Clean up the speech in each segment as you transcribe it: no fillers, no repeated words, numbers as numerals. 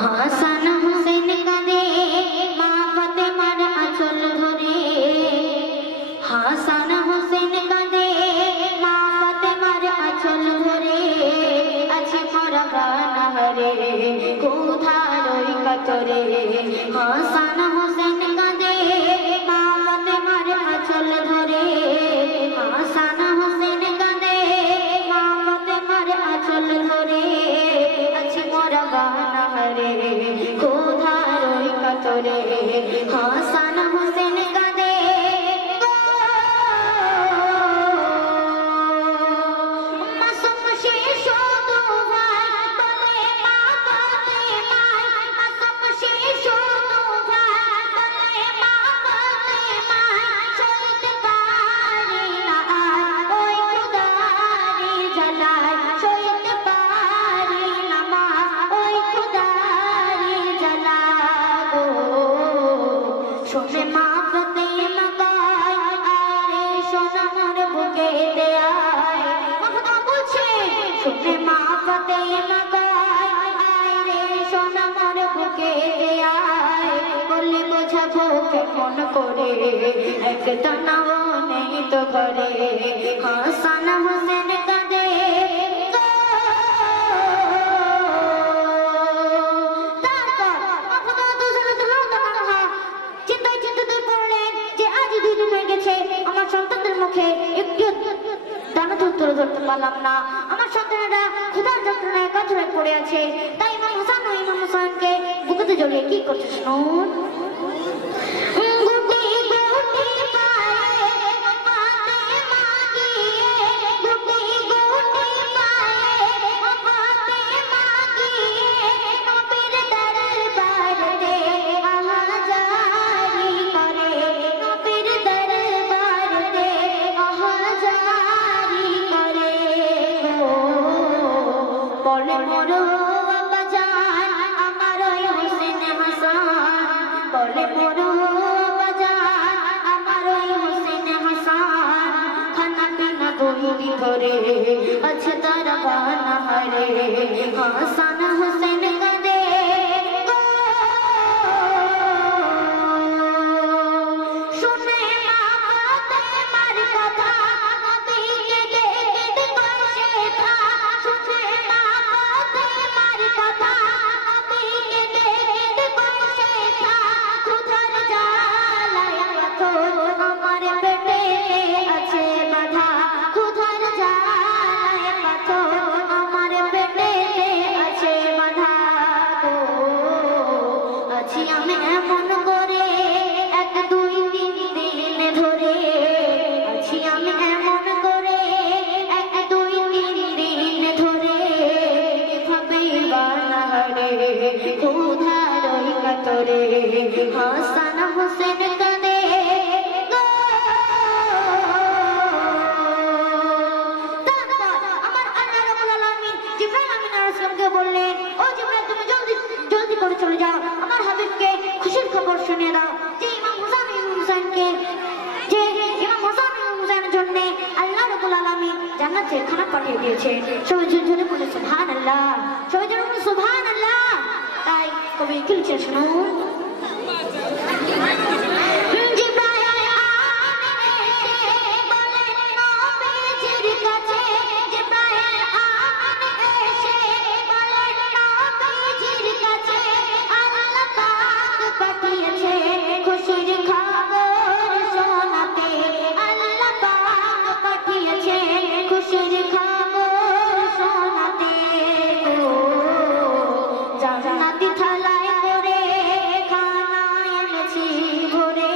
হাসান হোসেন কাঁদে মা ফাতেমার আঁচল ধরে, হাসান হোসেন কাঁদে মা ফাতেমার আঁচল ধরে, আছে মরা গানাহারে কোথার ওই কাতরে। হাসান হোসেন কাঁদে মা ফাতেমার আঁচল ধরে, হাসান হোসেন কাঁদে মা ফাতেমার আঁচল ধরে, আছে মরা গানাহারে কোথার ওই কাতরে। হাসান হোসেন কাঁদে মাসুম শিশু দুভাই বলে মা ফাতেমায়, মাসুম শিশু দুভাই বলে মা ফাতেমায়, সইতে পারি না আর ওই খুদারি জ্বালায়, সইতে পারি না মা ওই খুদারি জ্বালা গো। শোনে মা ফাতেমা গায় আরে সোনা মোর বুকে দেয়, মা ফাতেমা বলছে শোনে মা ফাতেমা গায় আরে সোনা মোর বুকে দেয়, বলে বোঝাবো কেমন করে একটা নাও নেই তো ঘরে। হাসান হোসেন কাঁদে চিন্তায় চিন্তাতে পড়লেন যে আজ 2 দিন হয়ে গেছে আমার সন্তানদের মুখে একটু দানা তুলে ধরতে পারলাম না, আমার সন্তানেরা ক্ষুধার যন্ত্রণায় কাতরে পড়ে আছে। তাই ইমাম হাসান ও ইমাম হোসেনকে বুকেতে জড়িয়ে কি করছে শুনুন। গুটি গুটি পায়ে ফাতেমা গিয়ে, গুটি গুটি পায়ে ফাতেমা গিয়ে, নবীর দরবারে আহাজারি করে, নবীর দরবারে আহাজারি করে। বলে মোর আব্বাজান আমার ওই হোসেন হাসান, বলে মোর আব্বাজান আমার ওই হোসেন হাসান, খানা পিনা 2 দিন ধরে আছে তার গানাহারে। হাসান হোসেন কাঁদে শুনে মা ফাতেমার কথা, নবীকে দেখতে বসে থা, শুনে মা ফাতেমার কথা, নবীকে দেখতে বসে থা, ক্ষুধার জ্বালায় পাথর আমার পেটে আছে বাঁধা, ক্ষুধার জ্বালায় পাথর আমার পেটে আছে বাঁধা গো। আছি আমি এমন করে 1-2 দিন ধরে, আছি আমি এমন করে 1-2 দিন ধরে, ভাবে বানাহারে ক্ষুধার ওই কাতরে। হাসান হোসেন কাঁদে আমার আল্লাহ রাব্বুল আলামিন জিবরাইল আমিন আলাইহিস সালামকে বললেন, ও জিবরাইল তুমি জলদি জলদি করে চলে যাও, আমার হাবিবকে খুশির খবর শুনিয়ে দাও যে ইমাম হাসান ইমাম হুসাইনকে, যে ইমাম হাসান ইমাম হুসাইনের জন্য আল্লাহ রাব্বুল আলামিন জান্নাত থেকে খানা পাঠিয়ে দিয়েছে। সবাই জোরে বলে সুবহানাল্লাহ, সবাই জোরে বলে সুবহানাল্লাহ। তাই কবি কি লিখছে শুনুন। জান্নাতি থালায় করে খানা এনেছি ভরে,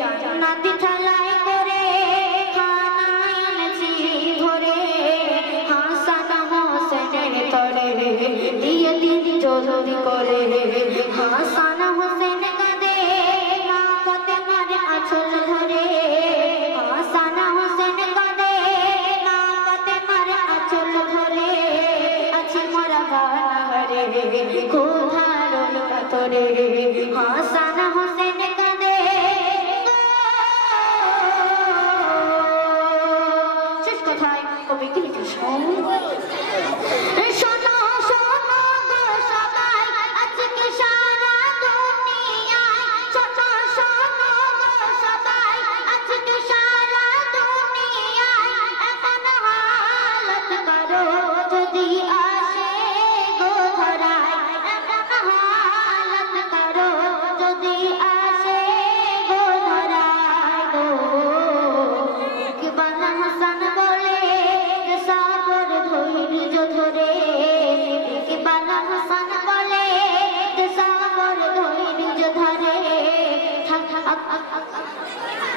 জান্নাতি থালায় করে খানা এনেছি ভরে, হাসান হোসেনের তরে দিয়ে দিন জলদি করে। হাসান হোসেন কাঁদে মা ফাতেমার আঁচল ধরে, হাসান হোসেন কাঁদে মা ফাতেমার আঁচল ধরে, আছে মরা গানাহারে কোথার ওই কাতরে। হাসান হোসেন কাঁদে শেষ কথায় কবি কি লিখেছেন। শোনো শোনো গো সবাই,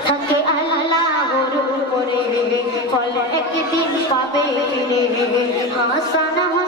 থাকে আল্লাহর উপরে ফল একদিন পাবে ফিরে হাসান